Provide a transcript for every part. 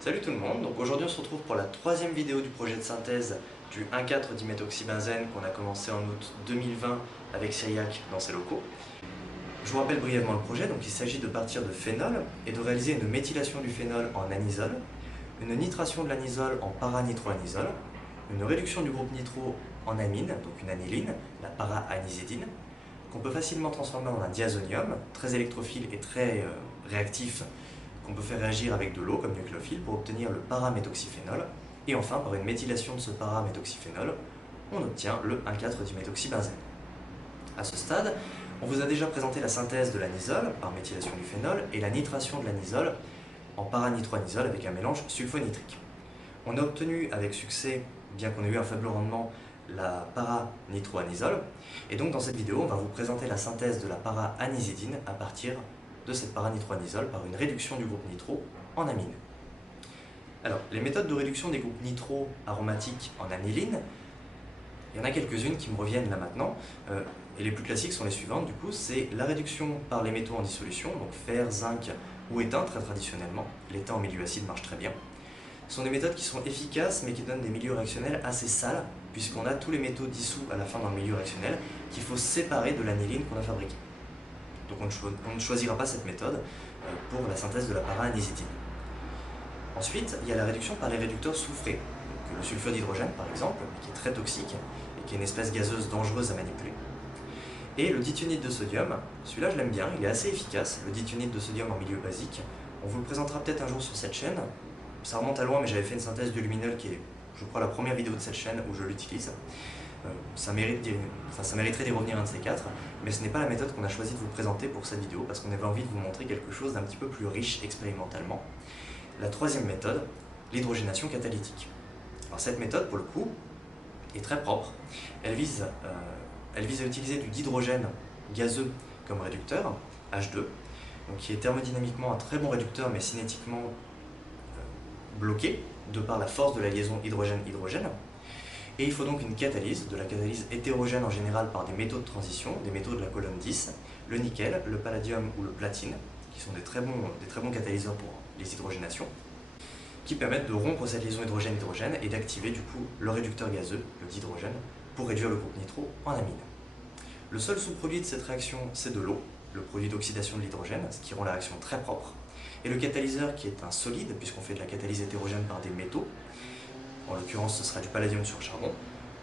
Salut tout le monde, donc aujourd'hui on se retrouve pour la troisième vidéo du projet de synthèse du 1,4-diméthoxybenzène qu'on a commencé en août 2020 avec Cyriac dans ses locaux. Je vous rappelle brièvement le projet, donc il s'agit de partir de phénol et de réaliser une méthylation du phénol en anisole, une nitration de l'anisole en para-nitroanisole, une réduction du groupe nitro en amine, donc une aniline, la para-anizidine, qu'on peut facilement transformer en un diazonium, très électrophile et très réactif, qu'on peut faire réagir avec de l'eau comme nucléophile pour obtenir le paraméthoxyphénol. Et enfin, par une méthylation de ce paraméthoxyphénol, on obtient le 1,4-diméthoxybenzène. À ce stade, on vous a déjà présenté la synthèse de l'anisole par méthylation du phénol et la nitration de l'anisole en paranitroanisole avec un mélange sulfonitrique. On a obtenu avec succès, bien qu'on ait eu un faible rendement, la para-nitroanisole. Et donc dans cette vidéo, on va vous présenter la synthèse de la para-anizidine à partir de cette para-nitroanisole par une réduction du groupe nitro en amine. Alors, les méthodes de réduction des groupes nitro aromatiques en aniline, il y en a quelques-unes qui me reviennent là maintenant, et les plus classiques sont les suivantes du coup, c'est la réduction par les métaux en dissolution, donc fer, zinc ou étain très traditionnellement. L'étain en milieu acide marche très bien. Ce sont des méthodes qui sont efficaces mais qui donnent des milieux réactionnels assez sales, puisqu'on a tous les métaux dissous à la fin dans le milieu réactionnel qu'il faut séparer de l'aniline qu'on a fabriquée. Donc on ne choisira pas cette méthode pour la synthèse de la para-anizidine. Ensuite, il y a la réduction par les réducteurs soufrés, donc le sulfure d'hydrogène par exemple, qui est très toxique et qui est une espèce gazeuse dangereuse à manipuler. Et le dithionite de sodium, celui-là je l'aime bien, il est assez efficace, le dithionite de sodium en milieu basique. On vous le présentera peut-être un jour sur cette chaîne. Ça remonte à loin, mais j'avais fait une synthèse du luminol qui est, je crois, la première vidéo de cette chaîne où je l'utilise. Ça mériterait d'y revenir un de ces quatre, mais ce n'est pas la méthode qu'on a choisi de vous présenter pour cette vidéo parce qu'on avait envie de vous montrer quelque chose d'un petit peu plus riche expérimentalement. La troisième méthode, l'hydrogénation catalytique. Alors cette méthode, pour le coup, est très propre. Elle vise à utiliser du dihydrogène gazeux comme réducteur, H2, donc qui est thermodynamiquement un très bon réducteur, mais cinétiquement bloqué de par la force de la liaison hydrogène-hydrogène. Et il faut donc une catalyse, de la catalyse hétérogène en général par des métaux de transition, des métaux de la colonne 10, le nickel, le palladium ou le platine, qui sont des très bons catalyseurs pour les hydrogénations, qui permettent de rompre cette liaison hydrogène-hydrogène et d'activer du coup le réducteur gazeux, le dihydrogène, pour réduire le groupe nitro en amine. Le seul sous-produit de cette réaction, c'est de l'eau, le produit d'oxydation de l'hydrogène, ce qui rend la réaction très propre. Et le catalyseur, qui est un solide, puisqu'on fait de la catalyse hétérogène par des métaux, en l'occurrence ce sera du palladium sur charbon,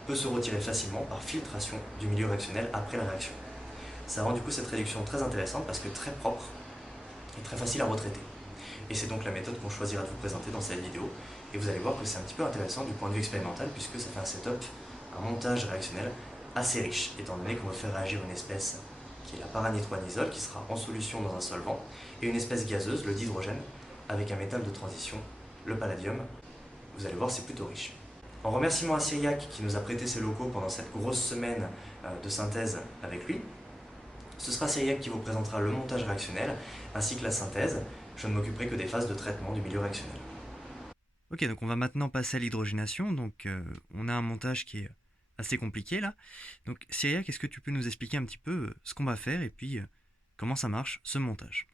peut se retirer facilement par filtration du milieu réactionnel après la réaction. Ça rend du coup cette réduction très intéressante parce que très propre et très facile à retraiter. Et c'est donc la méthode qu'on choisira de vous présenter dans cette vidéo. Et vous allez voir que c'est un petit peu intéressant du point de vue expérimental puisque ça fait un setup, un montage réactionnel assez riche, étant donné qu'on va faire réagir une espèce qui est la paranitroanisole, qui sera en solution dans un solvant, et une espèce gazeuse, le dihydrogène, avec un métal de transition, le palladium. Vous allez voir, c'est plutôt riche. En remerciement à Cyriac qui nous a prêté ses locaux pendant cette grosse semaine de synthèse avec lui, ce sera Cyriac qui vous présentera le montage réactionnel ainsi que la synthèse. Je ne m'occuperai que des phases de traitement du milieu réactionnel. Ok, donc on va maintenant passer à l'hydrogénation. Donc on a un montage qui est assez compliqué là. Donc Cyriac, est-ce que tu peux nous expliquer un petit peu ce qu'on va faire et puis comment ça marche ce montage?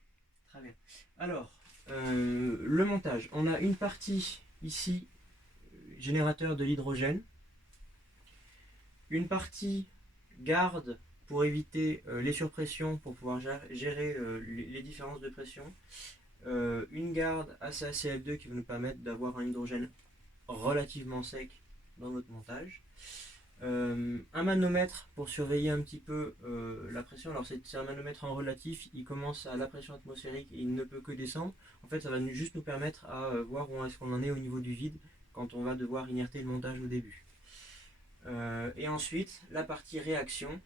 Très bien. Alors, le montage. On a une partie ici, générateur de l'hydrogène. Une partie garde pour éviter les surpressions, pour pouvoir gérer les différences de pression. Une garde ACACL2 qui va nous permettre d'avoir un hydrogène relativement sec dans notre montage. Un manomètre pour surveiller un petit peu la pression. Alors c'est un manomètre en relatif, il commence à la pression atmosphérique et il ne peut que descendre. En fait, ça va juste nous permettre à voir où est-ce qu'on en est au niveau du vide quand on va devoir inerter le montage au début. Et ensuite, la partie réaction,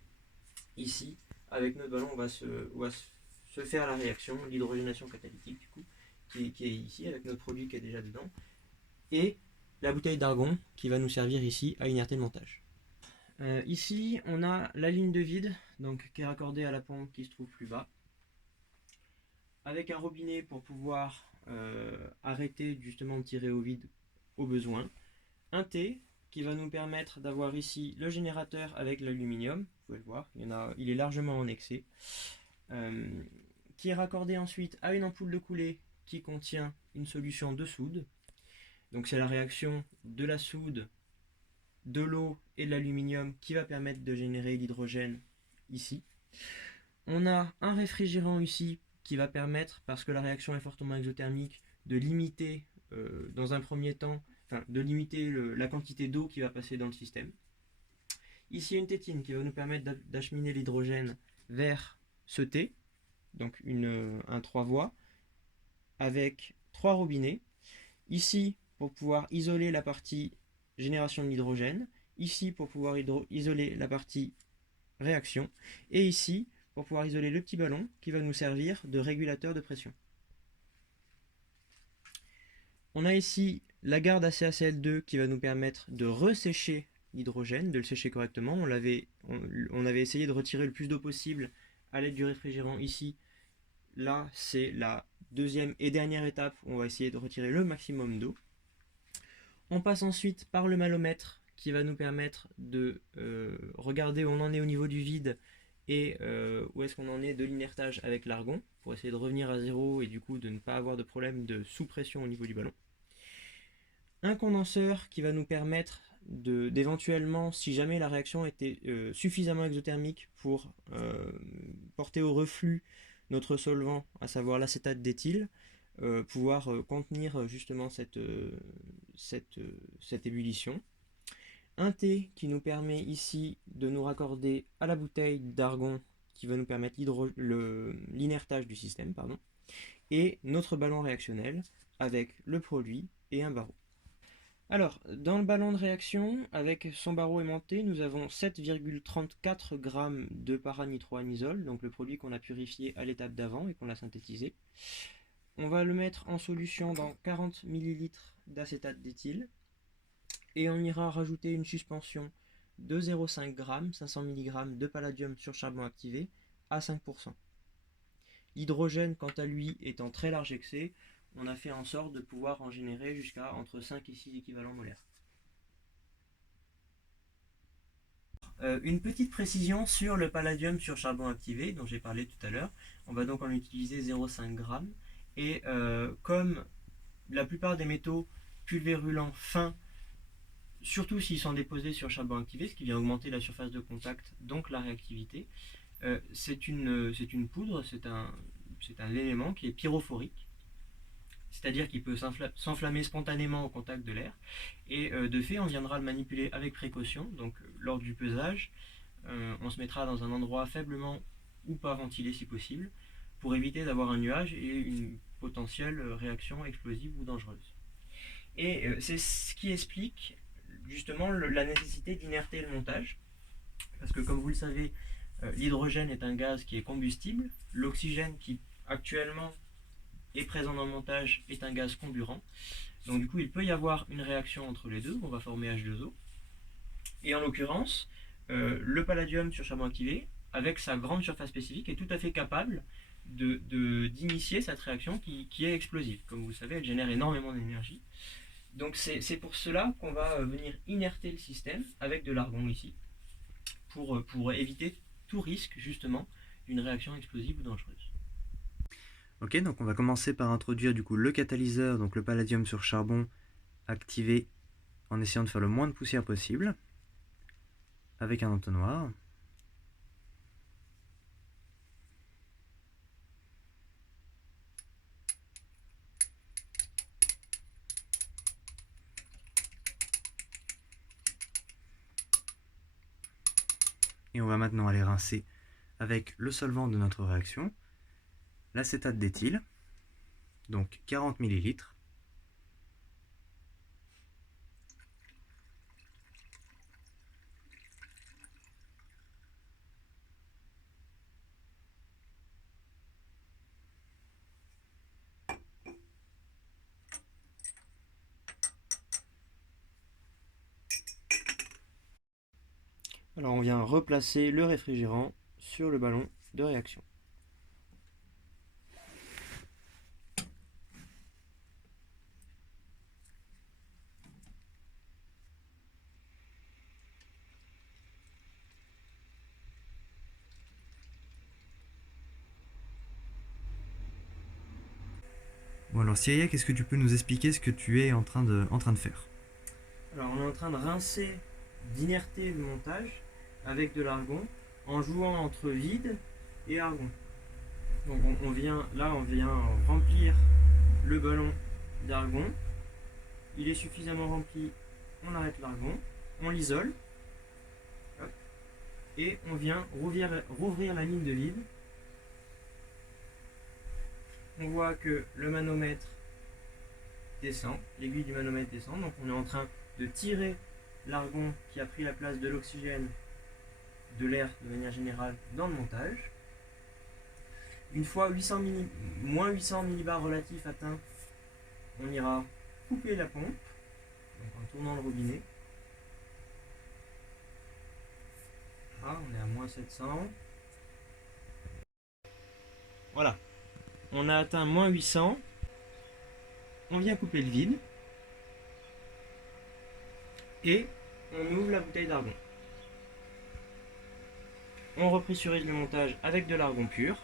ici, avec notre ballon, on va se faire la réaction, l'hydrogénation catalytique du coup, qui est ici, avec notre produit qui est déjà dedans. Et la bouteille d'argon qui va nous servir ici à inerter le montage. Ici, on a la ligne de vide donc, qui est raccordée à la pompe qui se trouve plus bas, avec un robinet pour pouvoir arrêter justement de tirer au vide au besoin. Un T qui va nous permettre d'avoir ici le générateur avec l'aluminium, vous pouvez le voir, il est largement en excès, qui est raccordé ensuite à une ampoule de coulée qui contient une solution de soude Donc c'est la réaction de la soude, de l'eau et de l'aluminium qui va permettre de générer l'hydrogène ici. On a un réfrigérant ici qui va permettre, parce que la réaction est fortement exothermique, de limiter dans un premier temps, de limiter la quantité d'eau qui va passer dans le système. Ici une tétine qui va nous permettre d'acheminer l'hydrogène vers ce T, donc un 3 voies, avec 3 robinets. Ici pour pouvoir isoler la partie génération de l'hydrogène, ici pour pouvoir isoler la partie réaction, et ici pour pouvoir isoler le petit ballon qui va nous servir de régulateur de pression. On a ici la garde ACACL2 qui va nous permettre de ressécher l'hydrogène, de le sécher correctement. On avait essayé de retirer le plus d'eau possible à l'aide du réfrigérant ici. Là, c'est la deuxième et dernière étape où on va essayer de retirer le maximum d'eau. On passe ensuite par le malomètre qui va nous permettre de regarder où on en est au niveau du vide et où est-ce qu'on en est de l'inertage avec l'argon pour essayer de revenir à zéro et du coup de ne pas avoir de problème de sous-pression au niveau du ballon. Un condenseur qui va nous permettre d'éventuellement, si jamais la réaction était suffisamment exothermique pour porter au reflux notre solvant, à savoir l'acétate d'éthyle, pouvoir contenir justement cette ébullition. Un T qui nous permet ici de nous raccorder à la bouteille d'argon qui va nous permettre l'inertage du système, et notre ballon réactionnel avec le produit et un barreau. Alors, dans le ballon de réaction, avec son barreau aimanté, nous avons 7,34 g de paranitroanisole, donc le produit qu'on a purifié à l'étape d'avant et qu'on a synthétisé. On va le mettre en solution dans 40 ml d'acétate d'éthyle et on ira rajouter une suspension de 0,5 g, 500 mg de palladium sur charbon activé à 5%. L'hydrogène, quant à lui, est en très large excès. On a fait en sorte de pouvoir en générer jusqu'à entre 5 et 6 équivalents molaires. Une petite précision sur le palladium sur charbon activé dont j'ai parlé tout à l'heure. On va donc en utiliser 0,5 g. Et comme la plupart des métaux pulvérulents fins, surtout s'ils sont déposés sur charbon activé, ce qui vient augmenter la surface de contact, donc la réactivité, c'est une poudre, c'est un élément qui est pyrophorique, c'est-à-dire qu'il peut s'enflammer spontanément au contact de l'air, et de fait on viendra le manipuler avec précaution. Donc lors du pesage, on se mettra dans un endroit faiblement ou pas ventilé si possible, pour éviter d'avoir un nuage et une potentielle réaction explosive ou dangereuse. Et c'est ce qui explique justement la nécessité d'inerter le montage, parce que comme vous le savez, l'hydrogène est un gaz qui est combustible, l'oxygène qui actuellement est présent dans le montage est un gaz comburant, donc du coup il peut y avoir une réaction entre les deux, on va former H2O, et en l'occurrence, le palladium sur charbon activé, avec sa grande surface spécifique, est tout à fait capable d'initier cette réaction qui est explosive. Comme vous le savez, elle génère énormément d'énergie. Donc c'est pour cela qu'on va venir inerter le système avec de l'argon ici, pour éviter tout risque justement d'une réaction explosive ou dangereuse. Ok, donc on va commencer par introduire du coup le catalyseur, donc le palladium sur charbon activé en essayant de faire le moins de poussière possible avec un entonnoir. Et on va maintenant aller rincer avec le solvant de notre réaction, l'acétate d'éthyle, donc 40 ml. Alors on vient replacer le réfrigérant sur le ballon de réaction. Bon alors Cyriac, est-ce que tu peux nous expliquer ce que tu es en train de faire? Alors on est en train de rincer, d'inerter le montage avec de l'argon en jouant entre vide et argon. Donc on vient remplir le ballon d'argon. Il est suffisamment rempli, on arrête l'argon, on l'isole et on vient rouvrir la ligne de vide. On voit que le manomètre descend, l'aiguille du manomètre descend, donc on est en train de tirer l'argon qui a pris la place de l'oxygène, de l'air de manière générale dans le montage. Une fois moins 800 millibars relatifs atteints, on ira couper la pompe, donc en tournant le robinet. Ah, on est à moins 700. Voilà. On a atteint moins 800. On vient couper le vide. Et on ouvre la bouteille d'argon. On repressurise le montage avec de l'argon pur.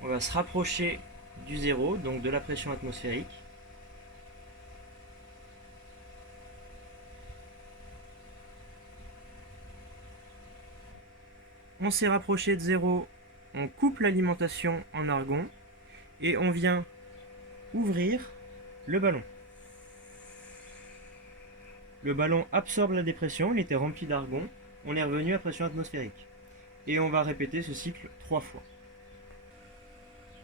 On va se rapprocher du zéro, donc de la pression atmosphérique. On s'est rapproché de zéro, on coupe l'alimentation en argon et on vient ouvrir le ballon. Le ballon absorbe la dépression, il était rempli d'argon, on est revenu à pression atmosphérique. Et on va répéter ce cycle 3 fois.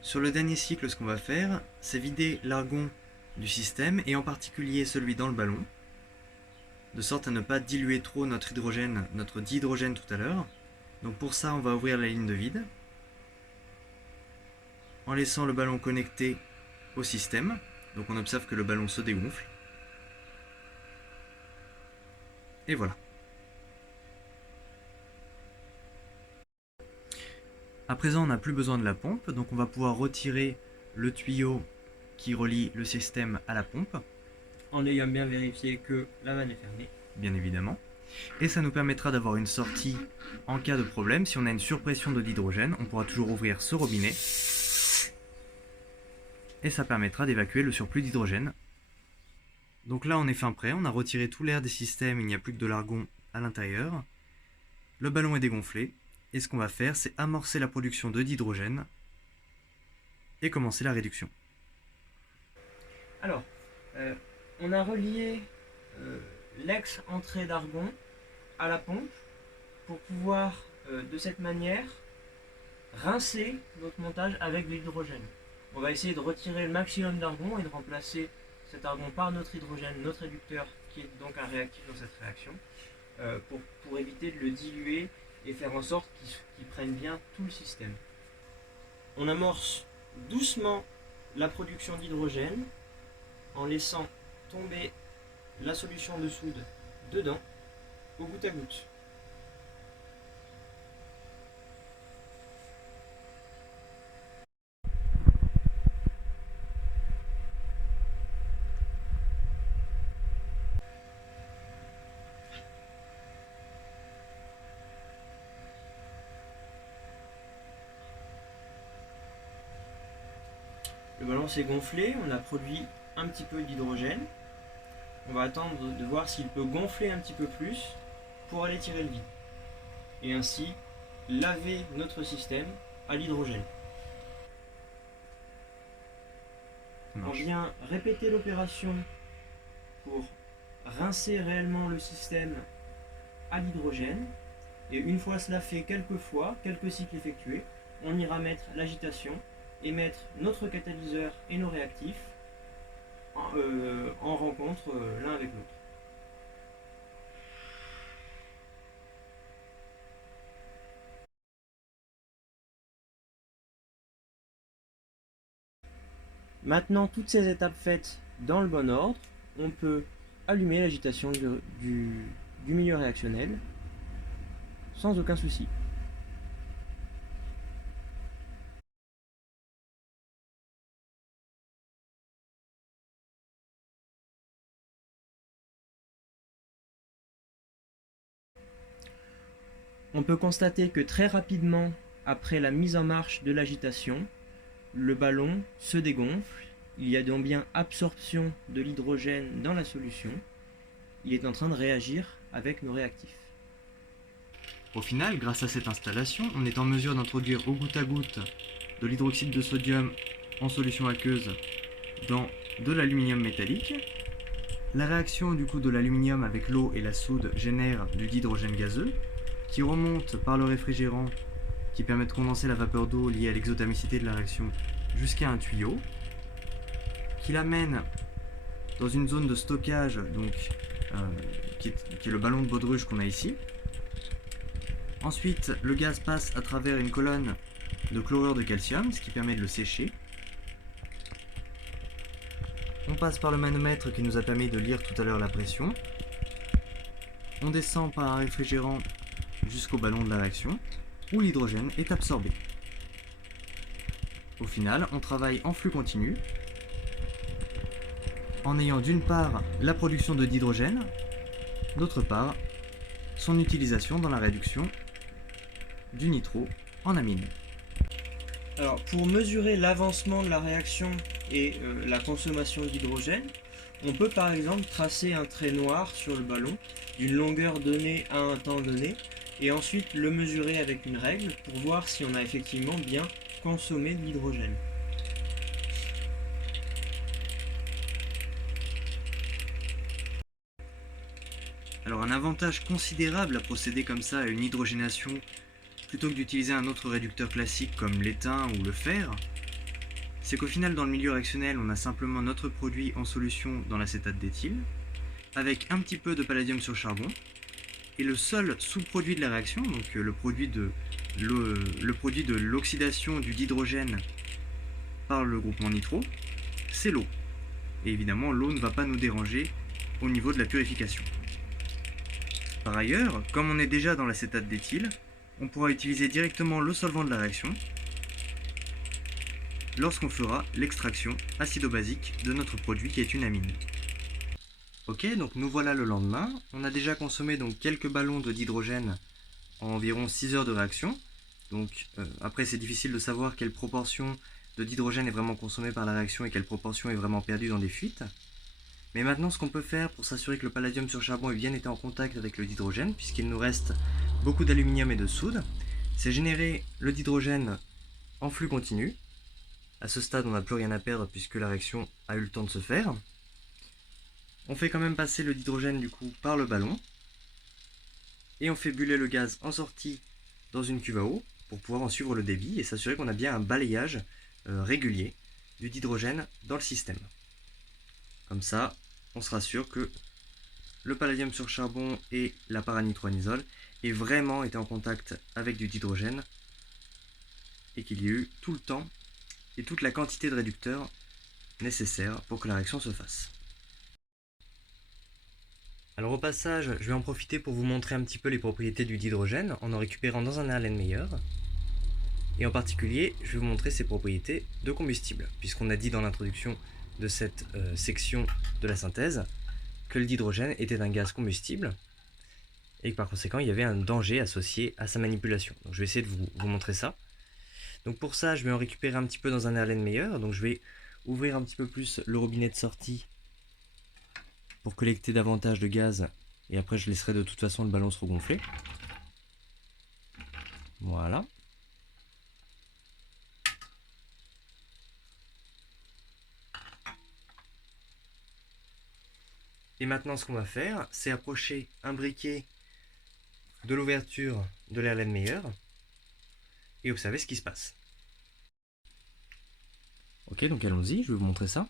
Sur le dernier cycle, ce qu'on va faire, c'est vider l'argon du système, et en particulier celui dans le ballon, de sorte à ne pas diluer trop notre dihydrogène tout à l'heure. Donc pour ça, on va ouvrir la ligne de vide, en laissant le ballon connecté au système. Donc on observe que le ballon se dégonfle. Et voilà. À présent, on n'a plus besoin de la pompe, donc on va pouvoir retirer le tuyau qui relie le système à la pompe. En ayant bien vérifié que la vanne est fermée. Bien évidemment. Et ça nous permettra d'avoir une sortie en cas de problème. Si on a une surpression de l'hydrogène, on pourra toujours ouvrir ce robinet. Et ça permettra d'évacuer le surplus d'hydrogène. Donc là, on est fin prêt. On a retiré tout l'air des systèmes, il n'y a plus que de l'argon à l'intérieur. Le ballon est dégonflé. Et ce qu'on va faire, c'est amorcer la production de d'hydrogène et commencer la réduction. Alors, on a relié l'ex-entrée d'argon à la pompe pour pouvoir, de cette manière, rincer notre montage avec de l'hydrogène. On va essayer de retirer le maximum d'argon et de remplacer cet argon par notre hydrogène, notre réducteur, qui est donc un réactif dans cette réaction, pour éviter de le diluer et faire en sorte qu'il prenne bien tout le système. On amorce doucement la production d'hydrogène en laissant tomber la solution de soude dedans, au goutte à goutte. Le ballon s'est gonflé, on a produit un petit peu d'hydrogène. On va attendre de voir s'il peut gonfler un petit peu plus pour aller tirer le vide. Et ainsi laver notre système à l'hydrogène. On vient répéter l'opération pour rincer réellement le système à l'hydrogène. Et une fois cela fait quelques cycles effectués, on ira mettre l'agitation et mettre notre catalyseur et nos réactifs en rencontre l'un avec l'autre. Maintenant, toutes ces étapes faites dans le bon ordre, on peut allumer l'agitation du milieu réactionnel sans aucun souci. On peut constater que très rapidement, Après la mise en marche de l'agitation, le ballon se dégonfle, il y a donc bien absorption de l'hydrogène dans la solution, il est en train de réagir avec nos réactifs. Au final, grâce à cette installation, on est en mesure d'introduire au goutte à goutte de l'hydroxyde de sodium en solution aqueuse dans de l'aluminium métallique. La réaction du coup de l'aluminium avec l'eau et la soude génère du dihydrogène gazeux qui remonte par le réfrigérant qui permet de condenser la vapeur d'eau liée à l'exothermicité de la réaction jusqu'à un tuyau qui l'amène dans une zone de stockage donc, qui est le ballon de baudruche qu'on a ici. Ensuite, le gaz passe à travers une colonne de chlorure de calcium, ce qui permet de le sécher. On passe par le manomètre qui nous a permis de lire tout à l'heure la pression. On descend par un réfrigérant jusqu'au ballon de la réaction, où l'hydrogène est absorbé. Au final, on travaille en flux continu, en ayant d'une part la production de d'hydrogène, d'autre part son utilisation dans la réduction du nitro en amine. Alors, pour mesurer l'avancement de la réaction et la consommation d'hydrogène, on peut par exemple tracer un trait noir sur le ballon d'une longueur donnée à un temps donné et ensuite le mesurer avec une règle pour voir si on a effectivement bien consommé de l'hydrogène. Alors un avantage considérable à procéder comme ça à une hydrogénation plutôt que d'utiliser un autre réducteur classique comme l'étain ou le fer, c'est qu'au final dans le milieu réactionnel on a simplement notre produit en solution dans l'acétate d'éthyle avec un petit peu de palladium sur charbon et le seul sous-produit de la réaction, donc le produit de l'oxydation du dihydrogène par le groupement nitro, c'est l'eau. Et évidemment l'eau ne va pas nous déranger au niveau de la purification. Par ailleurs, comme on est déjà dans l'acétate d'éthyle, on pourra utiliser directement le solvant de la réaction lorsqu'on fera l'extraction acido-basique de notre produit qui est une amine. Ok, donc nous voilà le lendemain. On a déjà consommé donc quelques ballons de dihydrogène en environ 6 heures de réaction. Donc après c'est difficile de savoir quelle proportion de dihydrogène est vraiment consommée par la réaction et quelle proportion est vraiment perdue dans des fuites. Mais maintenant ce qu'on peut faire pour s'assurer que le palladium sur charbon ait bien été en contact avec le dihydrogène, puisqu'il nous reste beaucoup d'aluminium et de soude, c'est générer le dihydrogène en flux continu. À ce stade on n'a plus rien à perdre puisque la réaction a eu le temps de se faire. On fait quand même passer le dihydrogène du coup par le ballon et on fait buller le gaz en sortie dans une cuve à eau pour pouvoir en suivre le débit et s'assurer qu'on a bien un balayage régulier du dihydrogène dans le système. Comme ça, on sera sûr que le palladium sur charbon et la paranitro-anisole aient vraiment été en contact avec du dihydrogène et qu'il y ait eu tout le temps et toute la quantité de réducteurs nécessaires pour que la réaction se fasse. Alors au passage, je vais en profiter pour vous montrer un petit peu les propriétés du dihydrogène en récupérant dans un Erlenmeyer. Et en particulier, je vais vous montrer ses propriétés de combustible, puisqu'on a dit dans l'introduction de cette section de la synthèse que le dihydrogène était un gaz combustible et que par conséquent il y avait un danger associé à sa manipulation. Donc je vais essayer de vous montrer ça. Donc pour ça, je vais en récupérer un petit peu dans un Erlenmeyer. Donc je vais ouvrir un petit peu plus le robinet de sortie pour collecter davantage de gaz et après je laisserai de toute façon le ballon se regonfler. Voilà. Et maintenant ce qu'on va faire, c'est approcher un briquet de l'ouverture de l'Erlenmeyer et observer ce qui se passe. Ok, donc allons-y, je vais vous montrer ça.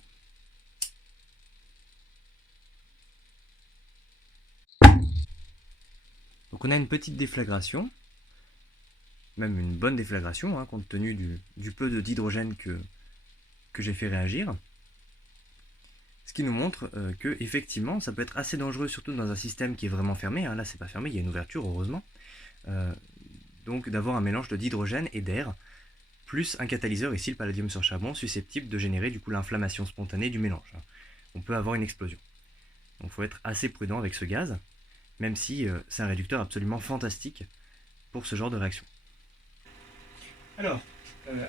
Donc on a une petite déflagration, même une bonne déflagration, hein, compte tenu du peu de dihydrogène que j'ai fait réagir. Ce qui nous montre que effectivement ça peut être assez dangereux, surtout dans un système qui est vraiment fermé. Hein. Là c'est pas fermé, il y a une ouverture heureusement. Donc d'avoir un mélange de dihydrogène et d'air, plus un catalyseur, ici le palladium sur charbon, susceptible de générer du coup l'inflammation spontanée du mélange. On peut avoir une explosion. Donc il faut être assez prudent avec ce gaz, même si c'est un réducteur absolument fantastique pour ce genre de réaction. Alors,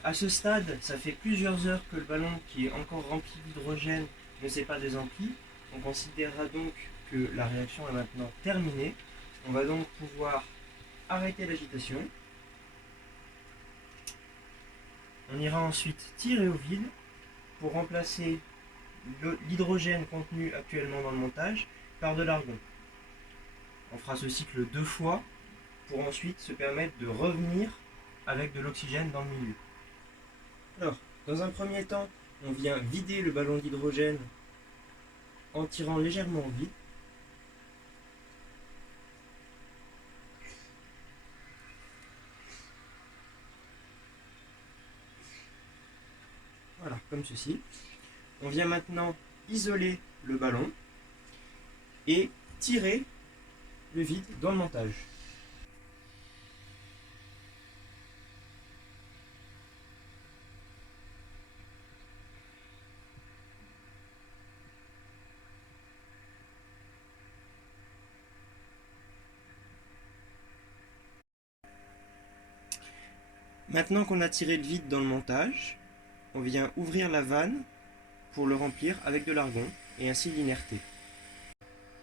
à ce stade, ça fait plusieurs heures que le ballon qui est encore rempli d'hydrogène ne s'est pas désempli. On considérera donc que la réaction est maintenant terminée. On va donc pouvoir arrêter l'agitation. On ira ensuite tirer au vide pour remplacer l'hydrogène contenu actuellement dans le montage par de l'argon. On fera ce cycle 2 fois pour ensuite se permettre de revenir avec de l'oxygène dans le milieu. Alors, dans un premier temps, on vient vider le ballon d'hydrogène en tirant légèrement au vide. Voilà, comme ceci. On vient maintenant isoler le ballon et tirer le vide dans le montage. Maintenant qu'on a tiré le vide dans le montage, on vient ouvrir la vanne pour le remplir avec de l'argon et ainsi l'inerter.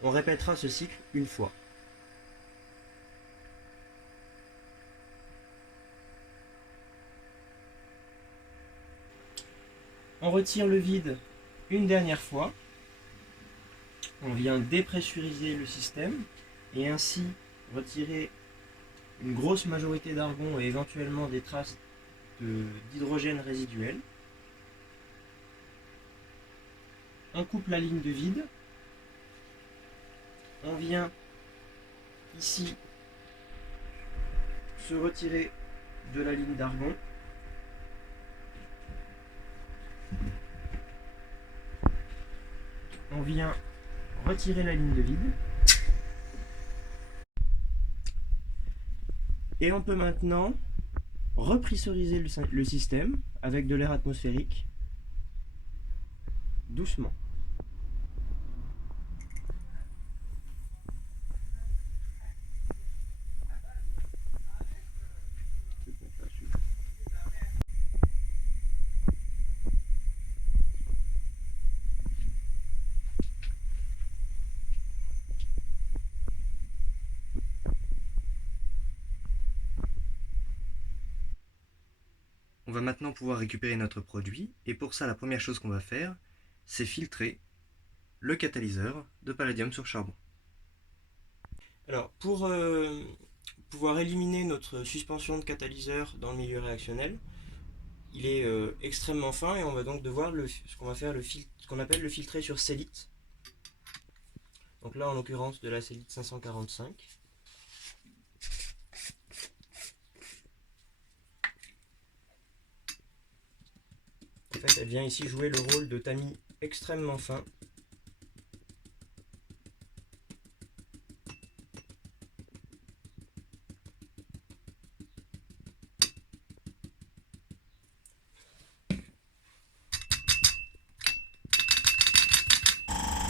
On répétera ce cycle une fois. On retire le vide une dernière fois. On vient dépressuriser le système et ainsi retirer une grosse majorité d'argon et éventuellement des traces d'hydrogène résiduel. On coupe la ligne de vide. On vient ici se retirer de la ligne d'argon. On vient retirer la ligne de vide. Et on peut maintenant repressuriser le système avec de l'air atmosphérique, doucement. On va maintenant pouvoir récupérer notre produit, et pour ça la première chose qu'on va faire, c'est filtrer le catalyseur de palladium sur charbon. Alors, pour pouvoir éliminer notre suspension de catalyseur dans le milieu réactionnel, il est extrêmement fin et on va donc devoir ce qu'on appelle le filtrer sur sélite. Donc là, en l'occurrence, de la sélite 545. En fait, elle vient ici jouer le rôle de tamis extrêmement fin.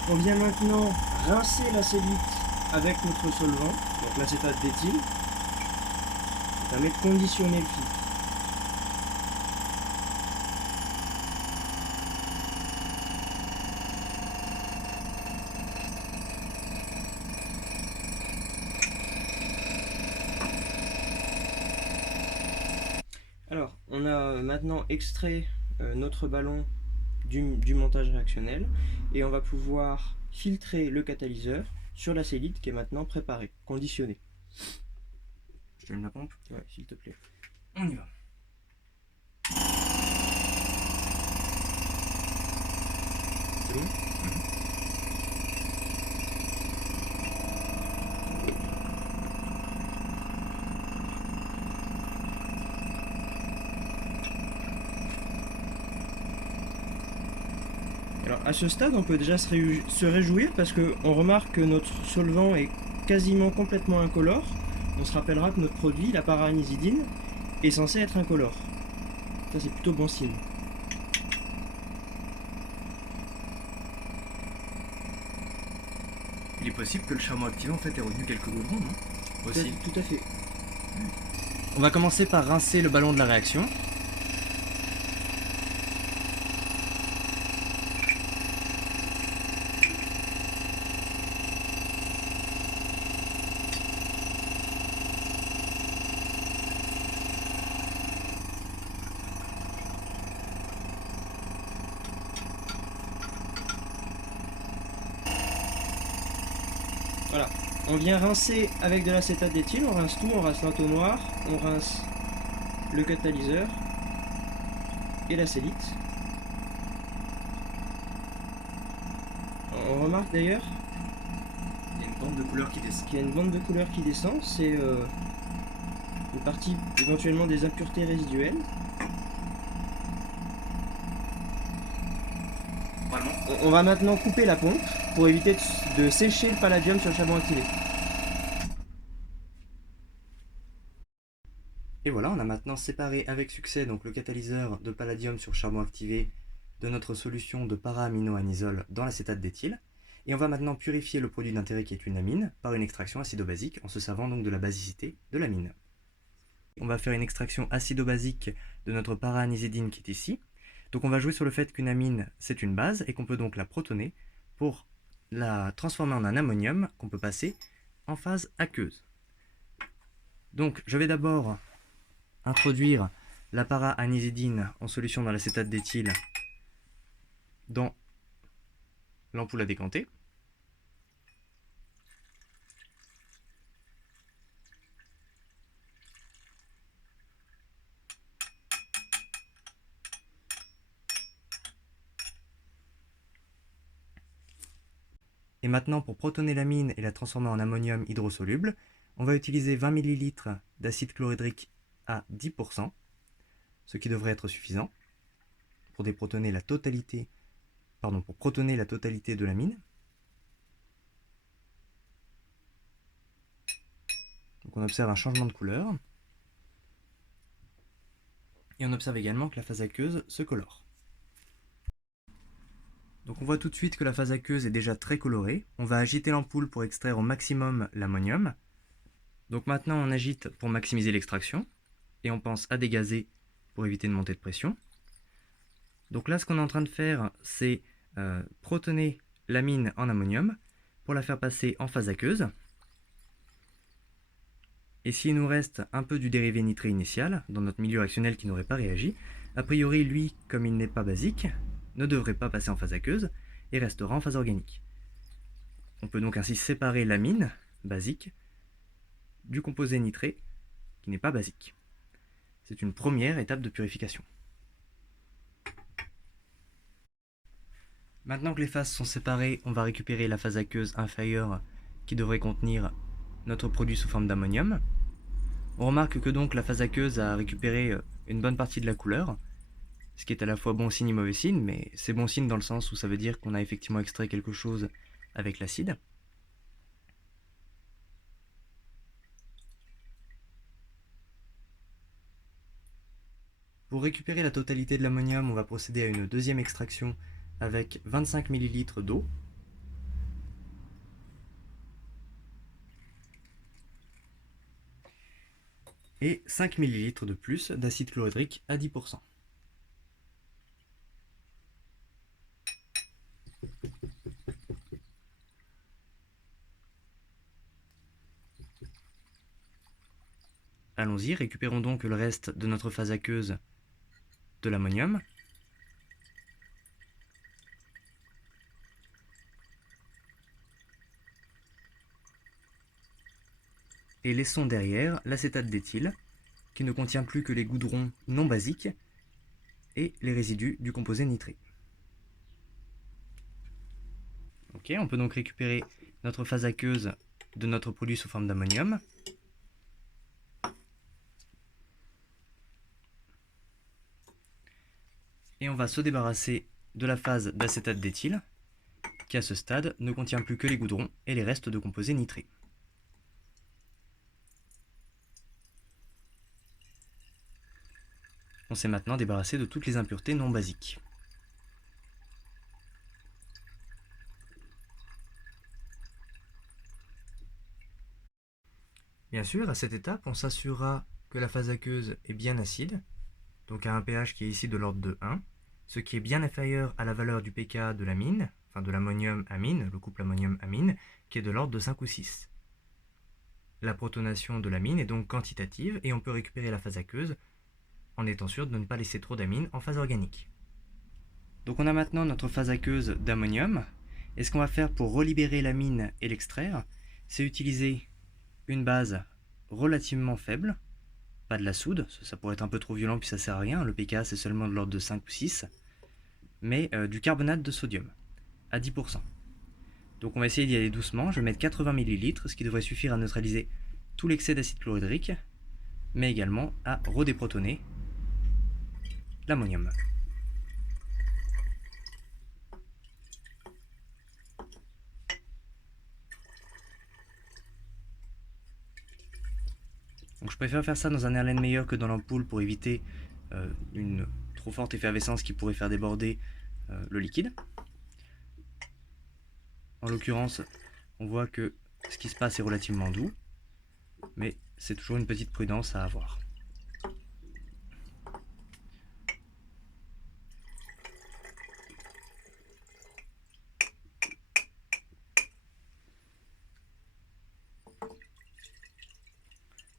On vient maintenant rincer la sélite avec notre solvant, donc l'acétate d'éthyle. Ça permet de conditionner le filtre. Alors, on a maintenant extrait notre ballon du montage réactionnel et on va pouvoir filtrer le catalyseur sur la sélite qui est maintenant préparée, conditionnée. Je te mets la pompe. Ouais, s'il te plaît. On y va. C'est bon ? Alors à ce stade, on peut déjà se réjouir parce qu'on remarque que notre solvant est quasiment complètement incolore. On se rappellera que notre produit, la para-anisidine, est censé être incolore. Ça, c'est plutôt bon signe. Il est possible que le charbon activé en fait ait retenu quelques goudrons, non? Aussi. Tout à fait. On va commencer par rincer le ballon de la réaction. Voilà, on vient rincer avec de l'acétate d'éthyle, on rince tout, on rince l'entonnoir, on rince le catalyseur et la sélite. On remarque d'ailleurs Il y a une bande de couleur qui descend. qu'il y a une bande de couleur qui descend, c'est une partie éventuellement des impuretés résiduelles. Vraiment. On va maintenant couper la pompe pour éviter de sécher le palladium sur le charbon activé. Et voilà, on a maintenant séparé avec succès donc le catalyseur de palladium sur charbon activé de notre solution de para-aminoanisole dans l'acétate d'éthyle. Et on va maintenant purifier le produit d'intérêt qui est une amine par une extraction acido-basique en se servant donc de la basicité de l'amine. On va faire une extraction acido-basique de notre para-anisidine qui est ici. Donc on va jouer sur le fait qu'une amine c'est une base et qu'on peut donc la protoner pour la transformer en un ammonium qu'on peut passer en phase aqueuse. Donc je vais d'abord introduire la para-anisidine en solution dans l'acétate d'éthyle dans l'ampoule à décanter. Et maintenant, pour protoner l'amine et la transformer en ammonium hydrosoluble, on va utiliser 20 ml d'acide chlorhydrique à 10%, ce qui devrait être suffisant pour déprotoner la totalité, pour protoner la totalité de l'amine. Donc on observe un changement de couleur. Et on observe également que la phase aqueuse se colore. Donc on voit tout de suite que la phase aqueuse est déjà très colorée. On va agiter l'ampoule pour extraire au maximum l'ammonium. Donc maintenant on agite pour maximiser l'extraction. Et on pense à dégazer pour éviter une montée de pression. Donc là ce qu'on est en train de faire, c'est protoner l'amine en ammonium pour la faire passer en phase aqueuse. Et s'il nous reste un peu du dérivé nitré initial dans notre milieu réactionnel qui n'aurait pas réagi, a priori lui, comme il n'est pas basique, ne devrait pas passer en phase aqueuse et restera en phase organique. On peut donc ainsi séparer l'amine, basique, du composé nitré, qui n'est pas basique. C'est une première étape de purification. Maintenant que les phases sont séparées, on va récupérer la phase aqueuse inférieure qui devrait contenir notre produit sous forme d'ammonium. On remarque que donc la phase aqueuse a récupéré une bonne partie de la couleur, ce qui est à la fois bon signe et mauvais signe, mais c'est bon signe dans le sens où ça veut dire qu'on a effectivement extrait quelque chose avec l'acide. Pour récupérer la totalité de l'ammonium, on va procéder à une deuxième extraction avec 25 ml d'eau. Et 5 ml de plus d'acide chlorhydrique à 10%. Allons-y, récupérons donc le reste de notre phase aqueuse de l'ammonium. Et laissons derrière l'acétate d'éthyle, qui ne contient plus que les goudrons non basiques et les résidus du composé nitré. Ok, on peut donc récupérer notre phase aqueuse de notre produit sous forme d'ammonium. Et on va se débarrasser de la phase d'acétate d'éthyle, qui à ce stade ne contient plus que les goudrons et les restes de composés nitrés. On s'est maintenant débarrassé de toutes les impuretés non basiques. Bien sûr, à cette étape, on s'assurera que la phase aqueuse est bien acide, donc à un pH qui est ici de l'ordre de 1, ce qui est bien inférieur à la valeur du pK de l'amine, enfin de l'ammonium-amine, le couple ammonium-amine, qui est de l'ordre de 5 ou 6. La protonation de l'amine est donc quantitative et on peut récupérer la phase aqueuse en étant sûr de ne pas laisser trop d'amine en phase organique. Donc on a maintenant notre phase aqueuse d'ammonium, et ce qu'on va faire pour relibérer l'amine et l'extraire, c'est utiliser une base relativement faible, pas de la soude, ça pourrait être un peu trop violent puis ça sert à rien, le pKa c'est seulement de l'ordre de 5 ou 6, mais du carbonate de sodium, à 10%. Donc on va essayer d'y aller doucement, je vais mettre 80 ml, ce qui devrait suffire à neutraliser tout l'excès d'acide chlorhydrique, mais également à redéprotoner l'ammonium. Donc je préfère faire ça dans un Erlenmeyer que dans l'ampoule pour éviter une trop forte effervescence qui pourrait faire déborder le liquide. En l'occurrence, on voit que ce qui se passe est relativement doux, mais c'est toujours une petite prudence à avoir.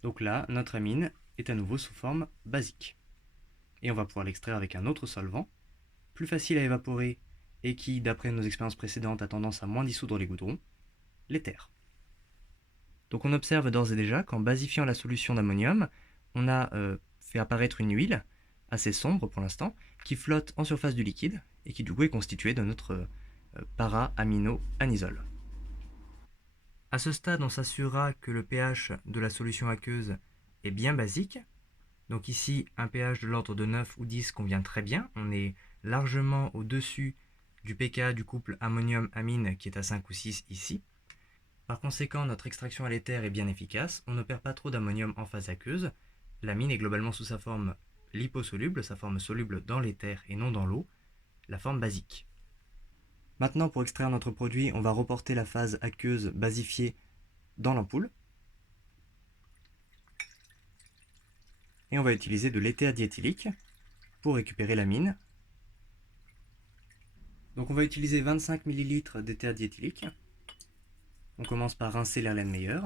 Donc là, notre amine est à nouveau sous forme basique. Et on va pouvoir l'extraire avec un autre solvant, plus facile à évaporer et qui, d'après nos expériences précédentes, a tendance à moins dissoudre les goudrons, l'éther. Donc on observe d'ores et déjà qu'en basifiant la solution d'ammonium, on a fait apparaître une huile assez sombre pour l'instant, qui flotte en surface du liquide et qui du coup est constituée de notre para-amino-anisole. À ce stade, on s'assurera que le pH de la solution aqueuse est bien basique. Donc ici, un pH de l'ordre de 9 ou 10 convient très bien. On est largement au-dessus du pK du couple ammonium-amine qui est à 5 ou 6 ici. Par conséquent, notre extraction à l'éther est bien efficace. On ne perd pas trop d'ammonium en phase aqueuse. L'amine est globalement sous sa forme liposoluble, sa forme soluble dans l'éther et non dans l'eau, la forme basique. Maintenant, pour extraire notre produit, on va reporter la phase aqueuse basifiée dans l'ampoule. Et on va utiliser de l'éther diéthylique pour récupérer l'amine. Donc on va utiliser 25 ml d'éther diéthylique. On commence par rincer l'Erlenmeyer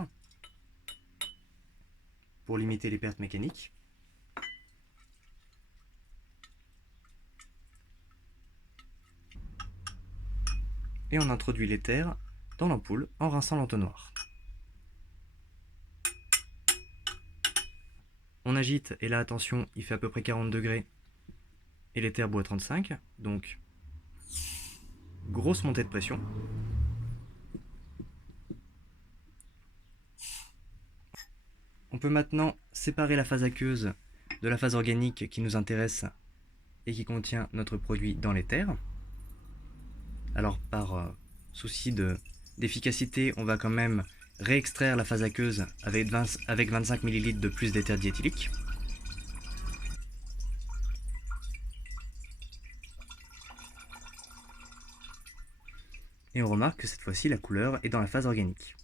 pour limiter les pertes mécaniques. Et on introduit l'éther dans l'ampoule en rinçant l'entonnoir. On agite, et là attention, il fait à peu près 40 degrés, et l'éther boit 35, donc grosse montée de pression. On peut maintenant séparer la phase aqueuse de la phase organique qui nous intéresse et qui contient notre produit dans l'éther. Alors par souci d'efficacité, on va quand même réextraire la phase aqueuse avec 25 ml de plus d'éther diéthylique. Et on remarque que cette fois-ci la couleur est dans la phase organique.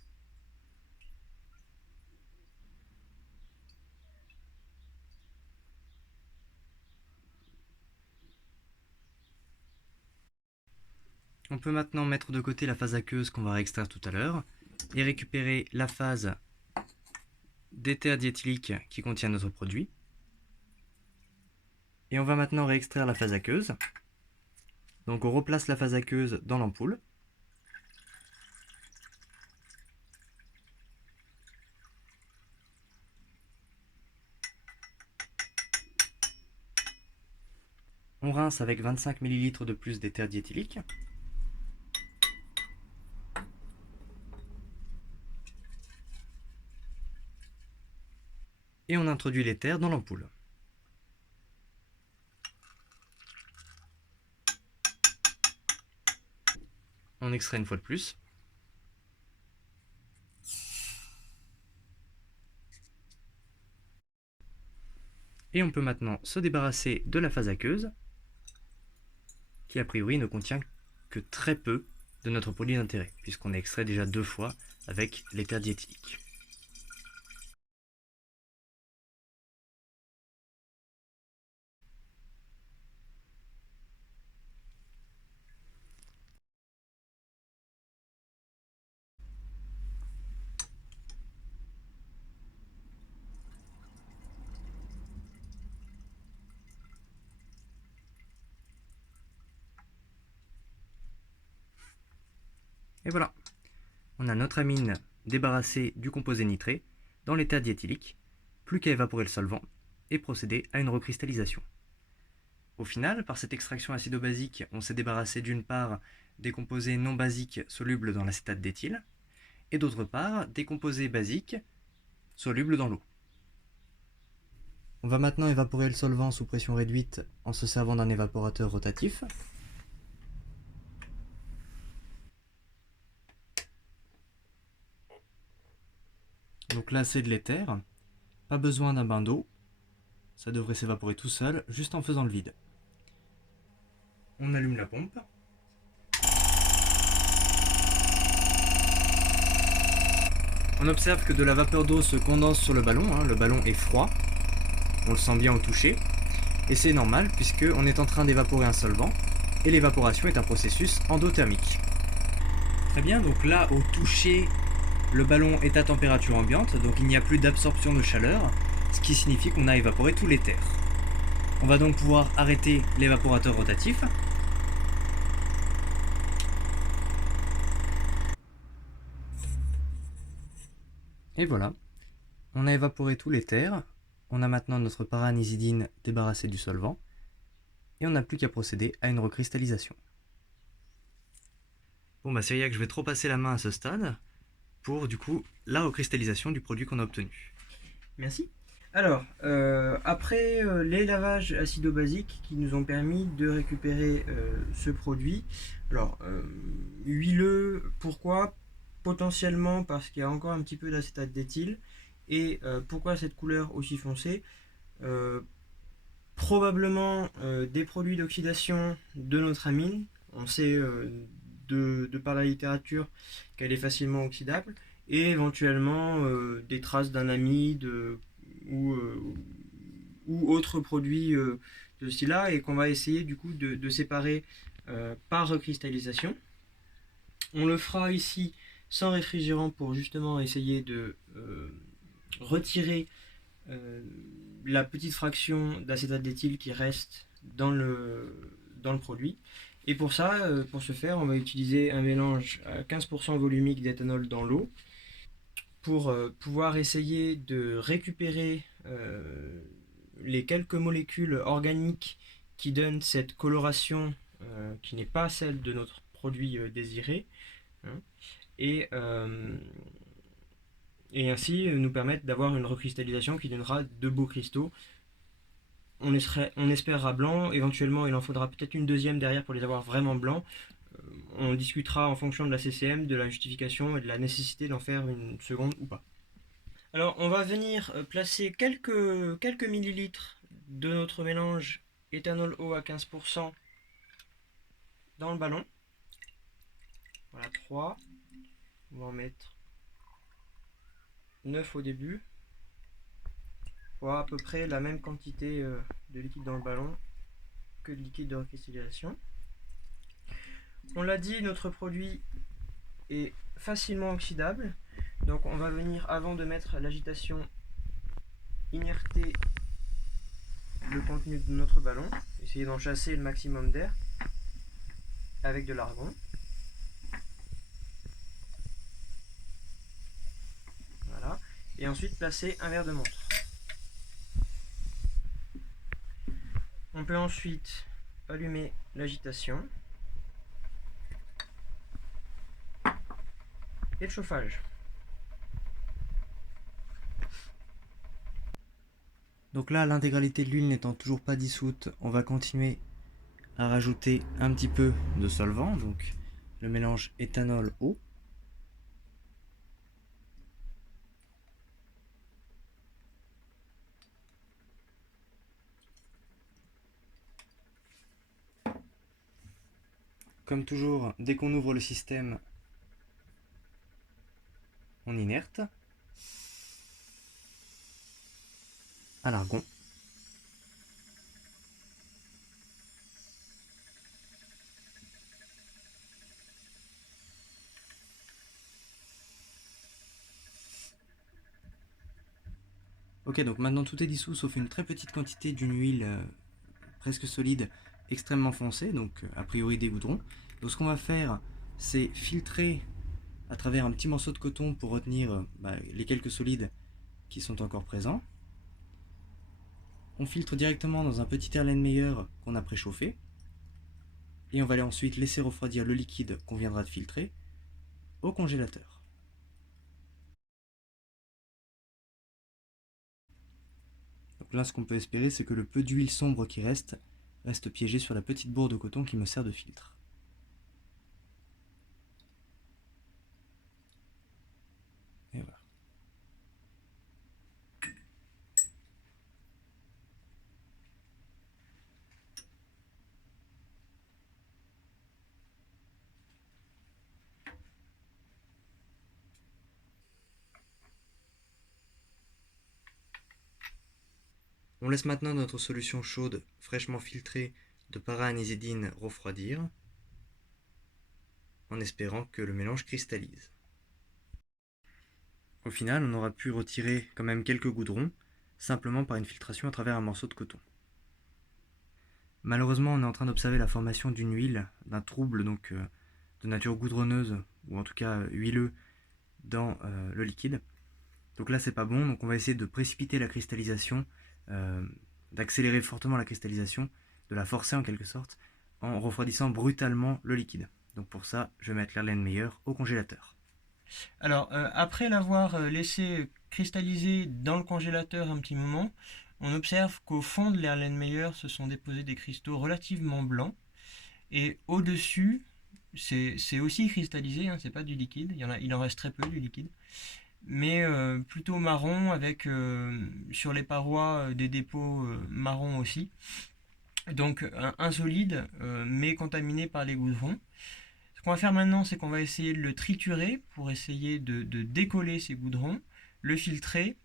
On peut maintenant mettre de côté la phase aqueuse qu'on va réextraire tout à l'heure et récupérer la phase d'éther diéthylique qui contient notre produit. Et on va maintenant réextraire la phase aqueuse. Donc on replace la phase aqueuse dans l'ampoule. On rince avec 25 ml de plus d'éther diéthylique. Et on introduit l'éther dans l'ampoule. On extrait une fois de plus. Et on peut maintenant se débarrasser de la phase aqueuse, qui a priori ne contient que très peu de notre produit d'intérêt, puisqu'on a extrait déjà 2 fois avec l'éther diéthylique. Et voilà, on a notre amine débarrassée du composé nitré dans l'état diéthylique, plus qu'à évaporer le solvant et procéder à une recristallisation. Au final, par cette extraction acido-basique, on s'est débarrassé d'une part des composés non basiques solubles dans l'acétate d'éthyle, et d'autre part des composés basiques solubles dans l'eau. On va maintenant évaporer le solvant sous pression réduite en se servant d'un évaporateur rotatif. Donc là c'est de l'éther, pas besoin d'un bain d'eau, ça devrait s'évaporer tout seul juste en faisant le vide. On allume la pompe. On observe que de la vapeur d'eau se condense sur le ballon est froid, on le sent bien au toucher, et c'est normal puisqu'on est en train d'évaporer un solvant, et l'évaporation est un processus endothermique. Très bien, donc là au toucher, le ballon est à température ambiante, donc il n'y a plus d'absorption de chaleur, ce qui signifie qu'on a évaporé tout l'éther. On va donc pouvoir arrêter l'évaporateur rotatif. Et voilà, on a évaporé tout l'éther, on a maintenant notre paranésidine débarrassée du solvant, et on n'a plus qu'à procéder à une recristallisation. Bon bah Cyriaque, je vais trop passer la main à ce stade pour du coup la recristallisation du produit qu'on a obtenu. Merci. Alors, après les lavages acido-basiques qui nous ont permis de récupérer ce produit, alors huileux, pourquoi? Potentiellement parce qu'il y a encore un petit peu d'acétate d'éthyle. Et pourquoi cette couleur aussi foncée? Probablement des produits d'oxydation de notre amine. On sait de par la littérature qu'elle est facilement oxydable. Et éventuellement des traces d'un amide ou autres produits de ce style-là, et qu'on va essayer du coup de séparer par recristallisation. On le fera ici sans réfrigérant pour justement essayer de retirer la petite fraction d'acétate d'éthyle qui reste dans le produit. Et pour ça, pour ce faire, on va utiliser un mélange à 15% volumique d'éthanol dans l'eau pour pouvoir essayer de récupérer les quelques molécules organiques qui donnent cette coloration qui n'est pas celle de notre produit désiré, hein, et ainsi nous permettre d'avoir une recristallisation qui donnera de beaux cristaux. On espérera blanc, éventuellement il en faudra peut-être une deuxième derrière pour les avoir vraiment blancs. On discutera en fonction de la CCM, de la justification et de la nécessité d'en faire une seconde ou pas. Alors on va venir placer quelques millilitres de notre mélange éthanol eau à 15% dans le ballon. Voilà, 3. On va en mettre 9 au début. Pour avoir à peu près la même quantité de liquide dans le ballon que de liquide de recristallisation. On l'a dit, notre produit est facilement oxydable. Donc on va venir, avant de mettre l'agitation, inerter le contenu de notre ballon. Essayer d'en chasser le maximum d'air avec de l'argon. Voilà. Et ensuite placer un verre de montre. On peut ensuite allumer l'agitation et le chauffage. Donc là, l'intégralité de l'huile n'étant toujours pas dissoute, on va continuer à rajouter un petit peu de solvant, donc le mélange éthanol-eau. Comme toujours, dès qu'on ouvre le système, on inerte à l'argon. Ok, donc maintenant tout est dissous sauf une très petite quantité d'une huile presque solide, extrêmement foncée, donc a priori des goudrons. Donc ce qu'on va faire, c'est filtrer à travers un petit morceau de coton pour retenir les quelques solides qui sont encore présents. On filtre directement dans un petit Erlenmeyer qu'on a préchauffé. Et on va aller ensuite laisser refroidir le liquide qu'on viendra de filtrer au congélateur. Donc là, ce qu'on peut espérer, c'est que le peu d'huile sombre qui reste piégé sur la petite bourre de coton qui me sert de filtre. Et voilà. On laisse maintenant notre solution chaude, fraîchement filtrée de para-anisidine refroidir, en espérant que le mélange cristallise. Au final, on aura pu retirer quand même quelques goudrons, simplement par une filtration à travers un morceau de coton. Malheureusement, on est en train d'observer la formation d'une huile, d'un trouble donc de nature goudronneuse, ou en tout cas huileux, dans le liquide. Donc là, c'est pas bon, donc on va essayer de précipiter la cristallisation, d'accélérer fortement la cristallisation, de la forcer en quelque sorte, en refroidissant brutalement le liquide. Donc pour ça, je vais mettre l'Erlenmeyer au congélateur. Alors, après l'avoir laissé cristalliser dans le congélateur un petit moment, on observe qu'au fond de l'Erlenmeyer se sont déposés des cristaux relativement blancs. Et au-dessus, c'est aussi cristallisé, hein, c'est pas du liquide, il en reste très peu du liquide. Mais plutôt marron avec sur les parois des dépôts marron aussi. Donc un solide mais contaminé par les goudrons. Ce qu'on va faire maintenant, c'est qu'on va essayer de le triturer pour essayer de décoller ces goudrons, le filtrer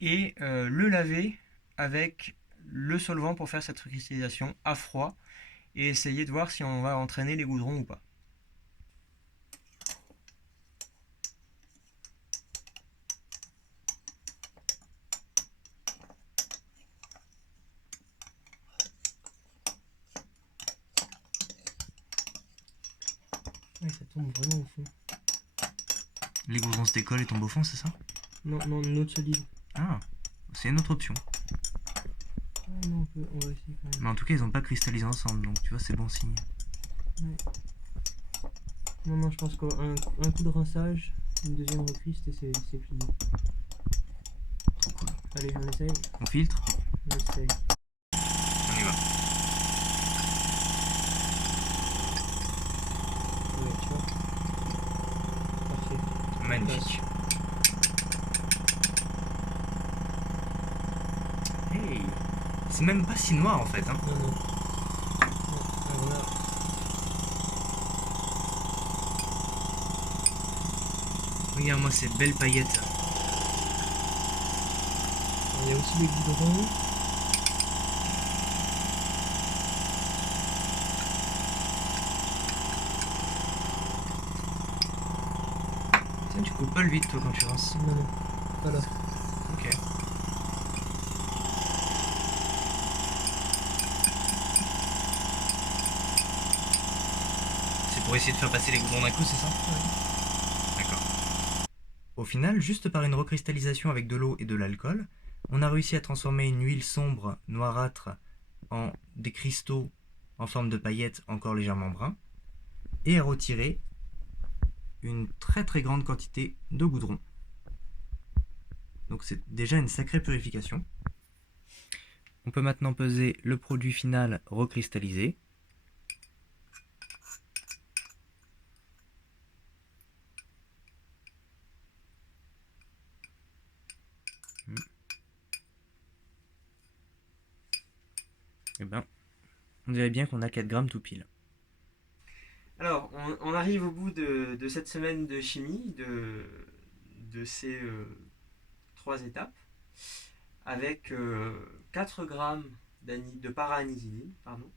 et le laver avec le solvant pour faire cette cristallisation à froid et essayer de voir si on va entraîner les goudrons ou pas. Ouais, ça tombe vraiment au fond. Les goudrons se décollent et tombent au fond, c'est ça? Non, une autre solide. Ah, c'est une autre option. Ah non, on va essayer quand même. Mais en tout cas, ils n'ont pas cristallisé ensemble, donc tu vois, c'est bon signe. Ouais. Non, je pense qu'un coup de rinçage, une deuxième recriste et c'est plié. Trop cool. Allez, on essaye. On filtre? On essaye. On y va. Ouais, tu vois. Parfait. Magnifique. Hey, c'est même pas si noir en fait. Hein. Non. Alors là, Regarde-moi ces belles paillettes. il y a aussi les goudrons. Tiens, tu coupes pas le vide toi quand tu rinces. Non, pas là. Ok. C'est pour essayer de faire passer les goudrons d'un coup, c'est ça? Ouais. D'accord. Au final, juste par une recristallisation avec de l'eau et de l'alcool, on a réussi à transformer une huile sombre, noirâtre, en des cristaux en forme de paillettes encore légèrement bruns, et à retirer une très très grande quantité de goudron. Donc c'est déjà une sacrée purification. On peut maintenant peser le produit final recristallisé. Et ben, on dirait bien qu'on a 4 grammes tout pile. Alors, on arrive au bout de cette semaine de chimie, de ces 3 étapes, avec 4 grammes de para-anisidine, pardon,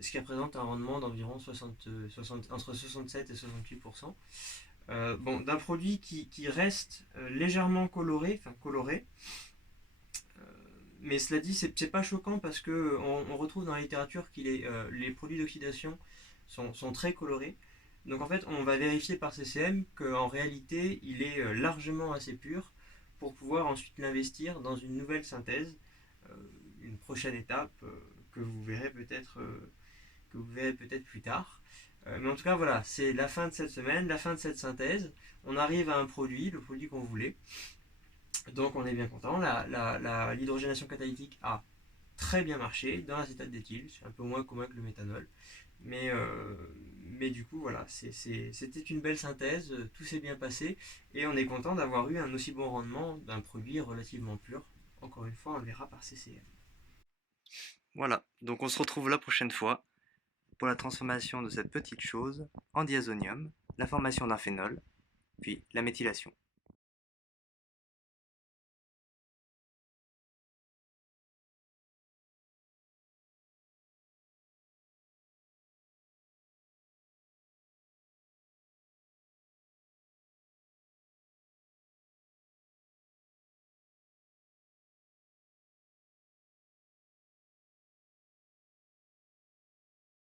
ce qui représente un rendement d'environ entre 67 et 68%. D'un produit qui reste légèrement coloré, mais cela dit, c'est pas choquant parce que on retrouve dans la littérature que les produits d'oxydation sont très colorés. Donc en fait, on va vérifier par CCM qu'en réalité, il est largement assez pur pour pouvoir ensuite l'investir dans une nouvelle synthèse, euh, une prochaine étape que vous verrez peut-être plus tard. Mais en tout cas, voilà, c'est la fin de cette semaine, la fin de cette synthèse. On arrive à un produit, le produit qu'on voulait. Donc on est bien content. L'hydrogénation catalytique a très bien marché dans l'acétate d'éthyle, c'est un peu moins commun que le méthanol. Mais, euh, mais du coup, voilà, c'était une belle synthèse, tout s'est bien passé et on est content d'avoir eu un aussi bon rendement d'un produit relativement pur. Encore une fois, on le verra par CCM. Voilà, donc on se retrouve la prochaine fois pour la transformation de cette petite chose en diazonium, la formation d'un phénol, puis la méthylation.